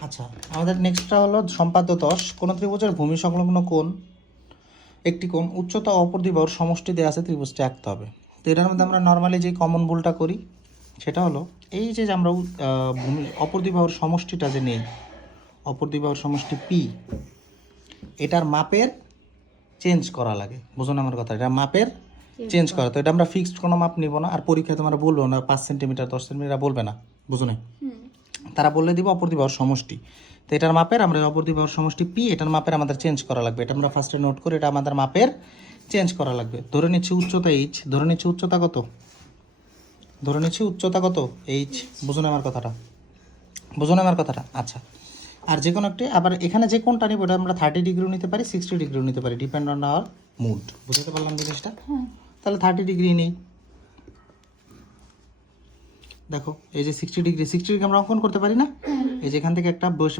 আচ্ছা আমাদের নেক্সটটা হলো সম্পাদ্য দশ। কোনো ত্রিভুজের ভূমি সংলগ্ন কোণ? একটি কোণ উচ্চতা অপর দিবর সমষ্টি দেওয়া আছে ত্রিভুজটি আঁকতে হবে। তো এটার মধ্যে আমরা নর্মালি যে কমন ভুলটা করি সেটা হলো এই যে আমরা ভূমি অপর দিবাহুর সমষ্টিটা যে নেই অপর দিবাহুর সমষ্টি পি এটার মাপের চেঞ্জ করা লাগে। বুঝুন আমার কথা এটা মাপের চেঞ্জ করা। তো এটা আমরা ফিক্সড কোনো মাপ নিব না আর পরীক্ষায় তোমরা বলব না পাঁচ সেন্টিমিটার দশ সেন্টিমিটার বলবে না। বুঝো না তারা বলে দিব অপর দিবাহর সমষ্টি। তো এটার মাপের আমরা অপর দিবাহর সমষ্টি পি এটার মাপের আমাদের চেঞ্জ করা লাগবে। এটা আমরা ফার্স্টে নোট করি এটা আমাদের মাপের চেঞ্জ করা লাগবে। ধরে নিচ্ছি উচ্চতা এইচ ধরে নিচ্ছি উচ্চতা কত? ধরে নিচ্ছি উচ্চতা কত? এইচ বুঝুন আমার কথাটা। বুঝুন আমার কথাটা। আচ্ছা। আর যে কোনো একটি আবার এখানে যে কোনটা নিব ওটা আমরা থার্টি ডিগ্রিও নিতে পারি সিক্সটি ডিগ্রিও নিতে পারি ডিপেন্ড অন আওয়ার মুড বুঝতে পারলাম জিনিসটা? তাহলে থার্টি ডিগ্রি নেই। দেখো এই যে সিক্সটি ডিগ্রি সিক্সটি ডিগ্রি আমরা অঙ্কন করতে পারি না? এই যে এখান থেকে একটা বস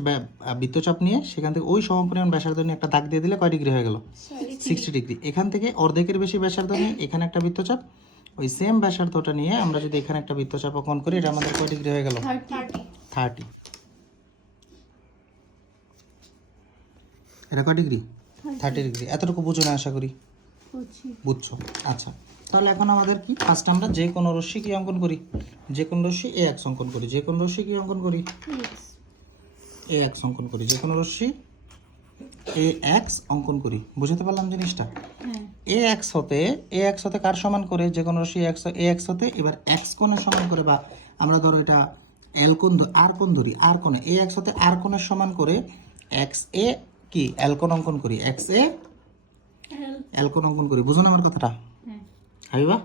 বৃত্তচাপ নিয়ে সেখান থেকে ওই সমপরিমাণ ব্যাসার্ধ নিয়ে একটা দাগ দিয়ে দিলে কয় ডিগ্রি হয়ে গেল? সিক্সটি ডিগ্রি এখান থেকে অর্ধেকের বেশি ব্যাসার্ধ নিয়ে এখানে একটা বৃত্তচাপ ওই সেম ব্যাসার্ধটা নিয়ে আমরা যদি এখানে একটা বৃত্তচাপ অঙ্কন করি এটা আমাদের কয় ডিগ্রি হয়ে গেল? থার্টি এটা কয় ডিগ্রি থার্টি ডিগ্রি এতটুকু বুঝো না আশা করি? বুঝছ? আচ্ছা। তাহলে এখন আমাদের কি? ফার্স্ট আমরা যে কোনো রশ্মি কি অঙ্কন করি? যে কোনো রশ্মি এ এক্স অঙ্কন করি। যে কোনো রশ্মি কি অঙ্কন করি? এ এক্স অঙ্কন করি। যে কোনো রশ্মি এ এক্স অঙ্কন করি। বুঝতে পারলাম জিনিসটা? এ এক্স হতে এ এক্স হতে কার সমান করে? যে কোনো রশ্মি এক্স এ এক্স হতে এবার এক্স কোণের সমান করে বা আমরা ধরো এটা এল কোণ আর কোণ ধরি। আর কোণে। এ এক্স হতে আর কোণের সমান করে এক্স এ কি? কোণ অঙ্কন করি। এক্স এ কোণ অঙ্কন করি। বুঝুন আমার কথাটা? হাবিবা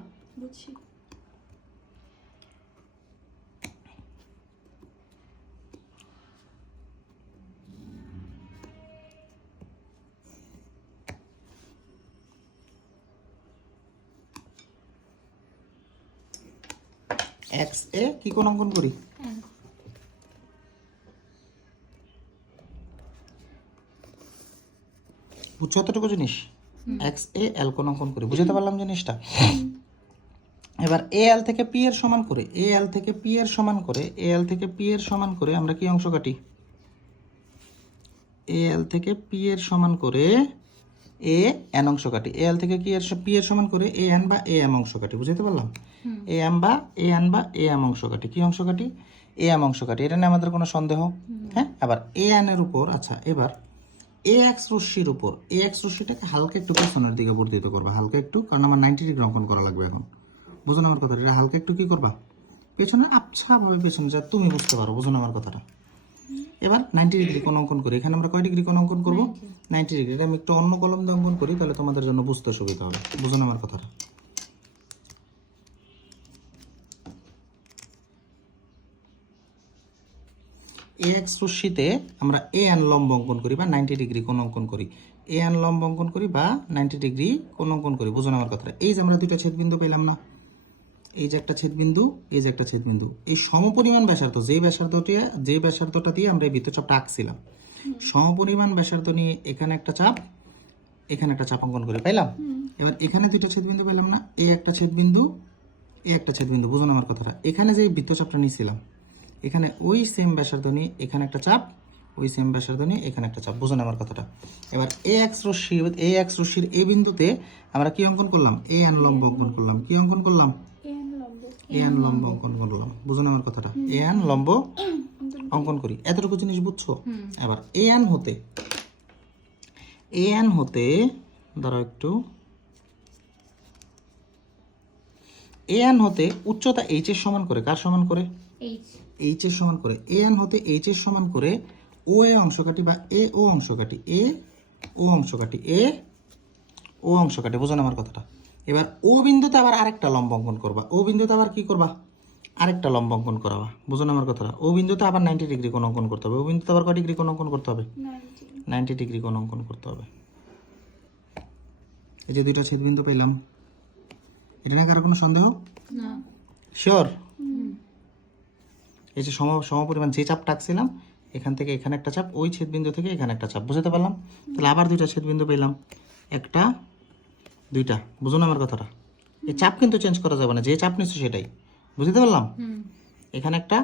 এক্স এ কি কোণ অঙ্কন করি? বুঝছ এতটুকু জিনিস? এক্স এ এল কোন অঙ্কন করি। বুঝতে পারলাম জিনিসটা? এবার এ এল থেকে পি এর সমান করে এ এল থেকে পি এর সমান করে এ এল থেকে পি এর সমান করে আমরা কি অংশ কাটি? এ এল থেকে পি এর সমান করে এ এন অংশ কাটি। এ এল থেকে কি এর পি এর সমান করে এ এন বা এ এম অংশ কাটি। বুঝতে পারলাম? এ এম বা এ এন বা এ এম অংশ কাটি। কি অংশ কাটি? এ এম অংশ কাটি। এটা নিয়ে আমাদের কোনো সন্দেহ? হ্যাঁ? আবার এ এন এর উপর আচ্ছা এবার এ এক্স রশ্মির উপর। এ এক্স রশ্মিটাকে হালকা একটু পেছনের দিকে বর্ধিত করবা হালকা একটু কারণ আমার নাইনটি ডিগ্রি অঙ্কন করা লাগবে এখন। বোঝো আমার কথাটা এটা হালকা একটু কি করবা? পেছনে আচ্ছা পেছনে যা তুমি বুঝতে পারো বোঝো আমার কথাটা। এবার নাইনটি ডিগ্রি কোন অঙ্কন করি এখানে আমরা কয় ডিগ্রি কোন অঙ্কন করব? নাইনটি ডিগ্রি এটা আমি একটু অন্য কলম দিয়ে অঙ্কন করি তাহলে তোমাদের জন্য বুঝতে সুবিধা হবে বুঝুন আমার কথাটা। এ এক্স রশ্মিতে আমরা এ এন লম্ব অঙ্কন করি বা নাইনটি ডিগ্রি কোন অঙ্কন করি। এ এন লম্ব অঙ্কন করি বা নাইনটি ডিগ্রি কোন অঙ্কন করি। বুঝুন আমার কথাটা। এই যে আমরা দুইটা ছেদবিন্দু পেলাম না। এই যে একটা ছেদবিন্দু এই যে একটা ছেদবিন্দু। এই সমপরিমাণ ব্যাসার্ধ যে ব্যাসার্ধটি যে ব্যাসার্ধটা দিয়ে আমরা এই বৃত্তচাপটা আঁকছিলাম সমপরিমাণ ব্যাসার্ধ নিয়ে এখানে একটা চাপ এখানে একটা চাপ অঙ্কন করে। পাইলাম? এবার এখানে দুইটা ছেদবিন্দু পেলাম না। এই একটা ছেদবিন্দু এই একটা ছেদবিন্দু। বুঝুন আমার কথাটা। এখানে যে বৃত্তচাপটা নিয়েছিলাম এখানে ওই সেম ব্যাসার্ধ নিয়ে এখানে একটা চাপ ওই সেম ব্যাসার্ধ নিয়ে এখানে একটা চাপ। বুঝুন আমার কথাটা? এবার এ এক্স রশ্মি এ এক্স রশ্মির এই বিন্দুতে আমরা কি অঙ্কন করলাম? এ আন লম্ব অঙ্কন করলাম। কি অঙ্কন করলাম? এ আন লম্ব অঙ্কন করলাম। বুঝুন আমার কথাটা? এ আন লম্ব অঙ্কন করি। এতটুকু জিনিস বুঝছ? এবার এ আন হতে এ আন হতে ধরো একটু। এ আন হতে উচ্চতা এইচ এর সমান করে কার সমান করে? এইচ এর সমান করে এ এন হতে এইচ এর সমান করে ও এ অংশ কাটি বা এ ও অংশ কাটি এ ও অংশ কাটি এ ও অংশ কাটি বুঝুন আমার কথাটা? এবার ও বিন্দুতে আবার আরেকটা লম্ব অঙ্কন করবা। ও বিন্দুতে আবার কি করবা? আরেকটা লম্ব অঙ্কন করাবা। বুঝুন আমার কথাটা? ও বিন্দুতে আবার নাইনটি ডিগ্রি কোণ অঙ্কন করতে হবে। ও বিন্দুতে আবার কয় ডিগ্রি কোণ অঙ্কন করতে হবে? নাইনটি ডিগ্রি কোণ অঙ্কন করতে হবে। এই যে দুইটা ছেদবিন্দু পেলাম এটা নাকি কারও কোনো সন্দেহ? শিওর এই যে সম সমপরিমাণ যে চাপ টাকছিলাম এখান থেকে এখানে একটা চাপ ওই ছেদবিন্দু থেকে এখানে একটা চাপ বুঝতে পারলাম? তাহলে আবার দুইটা ছেদবিন্দু পেলাম। একটা দুইটা বুঝুন আমার কথাটা? এই চাপ কিন্তু চেঞ্জ করা যাবে না যে চাপ নিচ্ছে সেটাই বুঝতে পারলাম? এখানে একটা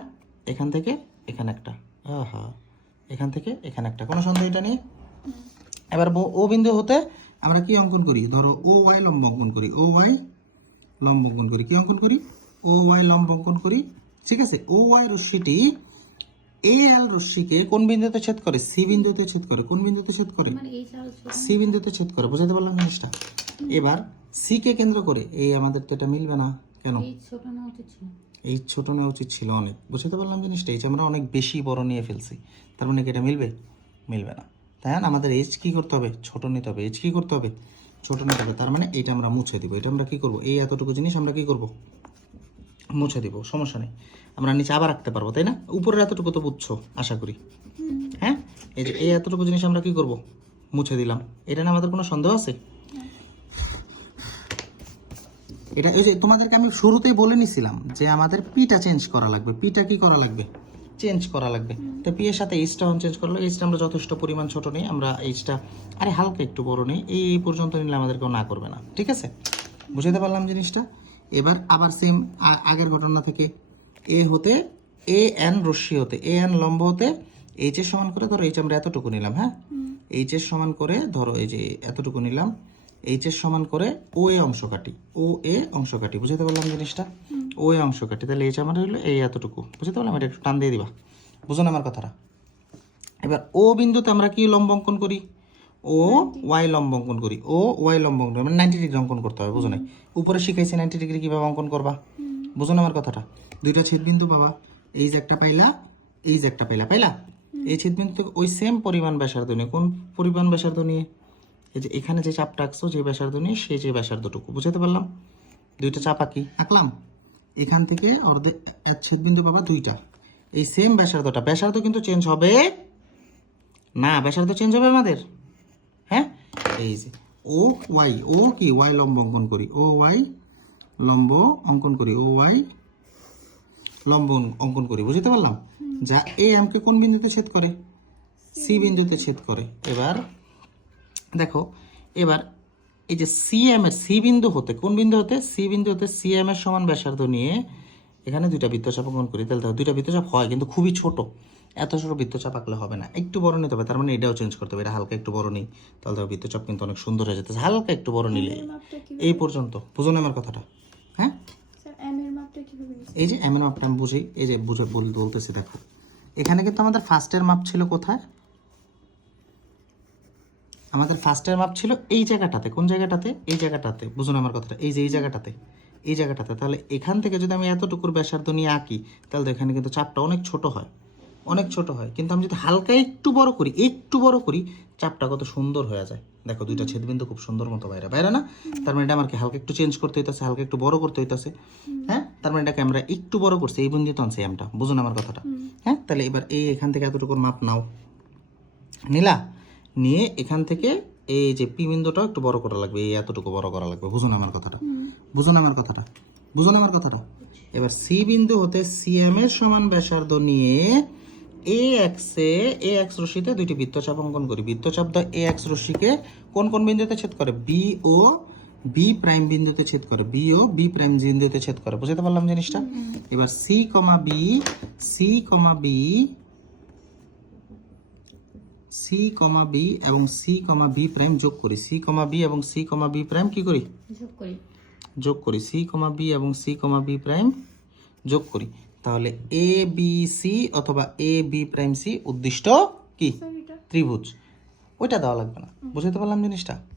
এখান থেকে এখানে একটা আহা এখান থেকে এখানে একটা কোনো সন্দেহ এটা নেই? এবার ও বিন্দু হতে আমরা কি অঙ্কন করি? ধরো ও ওয়াই লম্ব অঙ্কন করি ও ওয়াই লম্ব অঙ্কন করি কি অঙ্কন করি? ও ওয়াই লম্ব অঙ্কন করি ঠিক আছে ও ওয়াই রশ্মিটি এ এল রশ্মিকে কোন বিন্দুতে ছেদ করে? সি বিন্দুতে ছেদ করে। কোন বিন্দুতে ছেদ করে? মানে সি বিন্দুতে ছেদ করে। বুঝাতে পারলাম জিনিসটা? এবার সি কে কেন্দ্র করে? এই আমাদের তো এটা মিলবে না। কেন? এই ছোট নেওয়া উচিত ছিল। অনেক। বুঝতে পারলাম জিনিসটা? এই যে আমরা অনেক বেশি বড় নিয়ে ফেলছি। তার মানে কি এটা মিলবে? মিলবে না। তাই না? আমাদের এইচ কি করতে হবে? ছোট নিতে হবে। এইচ কি করতে হবে? ছোট নিতে হবে। তার মানে এটা আমরা মুছে দিব। এটা আমরা কি করব? এই এতটুকু জিনিস আমরা কি করব? মুছে দিব, সমস্যা নেই। আমরা নিচে আবার রাখতে পারব, তাই না? উপরের এতটুকু তো বুঝছ আশা করি। হ্যাঁ? এই যে এই এতটুকু জিনিস আমরা কি করব? মুছে দিলাম। এটা না আমাদের কোনো সন্দেহ আছে? এটা এই যে তোমাদেরকে আমি শুরুতেই বলে নিছিলাম যে আমাদের পিটা চেঞ্জ করা লাগবে। পিটা কি করা লাগবে? চেঞ্জ করা লাগবে। তো পি এর সাথে এইচটা চেঞ্জ করল। এইচটা আমরা যথেষ্ট পরিমাণ ছোট নেই। আমরা এইচটা আরে হালকা একটু বড় নেই। এই এই পর্যন্ত নিলে আমাদের কেউ না করবে না। ঠিক আছে? বুঝাতে পারলাম জিনিসটা? এবার আবার সেম আগের ঘটনা থেকে এ হতে এ এন রশ্মি হতে এ এন লম্ব হতে এইচ এর সমান করে ধরো এইচ আমরা এতটুকু নিলাম হ্যাঁ? এইচ এর সমান করে ধরো এই যে এতটুকু নিলাম এইচ এর সমান করে ও এ অংশ কাটি ও এ অংশ কাটি বুঝতে পারলাম জিনিসটা? ও এ অংশ কাটি তাহলে এইচ আমার হলো এই এতটুকু বুঝতে পারলাম এটা? একটু টান দিয়ে দিবা বুঝো না আমার কথাটা। এবার ও বিন্দুতে আমরা কি লম্ব অঙ্কন করি? ও ওয়াই লম্ব অঙ্কন করি। ও ওয়াই লম্ব অঙ্কন মানে নাইনটি ডিগ্রি অঙ্কন করতে হবে বুঝো নাই? উপরে শিখাইছি নাইনটি ডিগ্রি কীভাবে অঙ্কন করবা? বুঝো না আমার কথাটা? দুইটা ছেদ বিন্দু পাবা। এই যে একটা পাইলা এই যে একটা পাইলা পাইলা? এই ছেদ বিন্দু থেকে ওই সেম পরিমাণ ব্যাসার্ধ নিয়ে কোন পরিমাণ ব্যাসার্ধ নিয়ে? এই যে এখানে যে চাপটা আঁকছো যে ব্যাসার্ধ নিয়ে সেই যে ব্যাসার্ধটুকু বুঝাতে পারলাম? দুইটা চাপ আঁকি আঁকলাম এখান থেকে অর্ধেক এক ছেদবিন্দু পাবা দুইটা। এই সেম ব্যাসার্ধটা ব্যাসার্ধ কিন্তু চেঞ্জ হবে? না ব্যাসার্ধ চেঞ্জ হবে আমাদের। হ্যাঁ? এই যে ও ওয়াই ও কি? ওয়াই লম্ব অঙ্কন করি। ও ওয়াই লম্ব অঙ্কন করি। ও ওয়াই লম্ব অঙ্কন করি। বুঝতে পারলাম? যা এ আমকে কোন বিন্দুতে ছেদ করে? সি বিন্দুতে ছেদ করে। এবার দেখো এবার এই যে সিএম এর সি বিন্দু হতে কোন বিন্দু হতে? সি বিন্দু হতে সিএম এর সমান ব্যাসার্ধ নিয়ে এখানে দুইটা বৃত্তচাপ অঙ্কন করি। তাহলে দেখো দুইটা বৃত্তচাপ হয় কিন্তু খুবই ছোট। এত ছোট বৃত্তচাপ আঁকলে হবে না। একটু বড় নিতে হবে তার মানে এটাও চেঞ্জ করতে হবে এটা হালকা একটু বড় নেই। তাহলে দেখো বৃত্তচাপ কিন্তু অনেক সুন্দর হয়ে যেতেছে হালকা একটু বড় নিলে। এই পর্যন্ত বুঝো আমার কথাটা। হ্যাঁ? এই যে এম এর মাপটা আমি বুঝি এই যে বুঝে বলতেছি দেখো। এখানে কিন্তু আমাদের ফার্স্টের মাপ ছিল কোথায়? আমাদের ফার্স্টের মাপ ছিল এই জায়গাটাতে। কোন জায়গাটাতে? এই জায়গাটাতে। বুঝুন আমার কথাটা এই যে এই জায়গাটাতে এই জায়গাটাতে। তাহলে এখান থেকে যদি আমি এতটুকুর ব্যাসার্ধ নিয়ে আঁকি তাহলে তো এখানে কিন্তু চাপটা অনেক ছোট হয়। অনেক ছোট হয়। কিন্তু আমি যদি হালকা একটু বড় করি একটু বড় করি চাপটা কত সুন্দর হয়ে যায়। দেখো দুইটা ছেদবিন্দু খুব সুন্দর মতো বাইরে। বাইরে না? তার মানে এটা আমাকে হালকা একটু চেঞ্জ করতে হইতাছে হালকা একটু বড় করতে হইতাছে। হ্যাঁ? তার মানে এটাকে আমরা একটু বড় করছি এই বিন্দু তো আনছি আমটা। বুঝুন আমার কথাটা? হ্যাঁ? তাহলে এবার এই এখান থেকে এতটুকুর মাপ নাও। নিলা? নিয়ে এখান থেকে এই যে পি বিন্দুটাও একটু বড় করা লাগবে এই এতটুকু বড় করা লাগবে। বুঝুন আমার কথাটা? বুঝুন আমার কথাটা? বুঝুন আমার কথাটা? এবার সি বিন্দু হতে সিএম এর সমান ব্যাসার্ধ নিয়ে এ এক্সে এ এক্স রশ্মিতে দুইটি বৃত্তচাপ অঙ্কন করি। বৃত্তচাপ দা এ এক্স রশ্মিকে কোন কোন বিন্দুতে ছেদ করে? বি ও বি প্রাইম বিন্দুতে ছেদ করে। বি ও বি প্রাইম বিন্দুতে ছেদ করে। বুঝতে পারলাম জিনিসটা? এবার C comma B C comma B C comma B এবং সি কমা বি প্রাইম যোগ করি। সি কমা বি এবং সি কমা বি প্রাইম কি করি? যোগ করি। যোগ করি। সি কমা বি এবং সি কমা বি প্রাইম যোগ করি। তাহলে এ বি সি অথবা এ বি প্রাইম সি উদ্দিষ্ট কি? ত্রিভুজ। ওইটা দেওয়া লাগবে না। বুঝতে পারলাম জিনিসটা?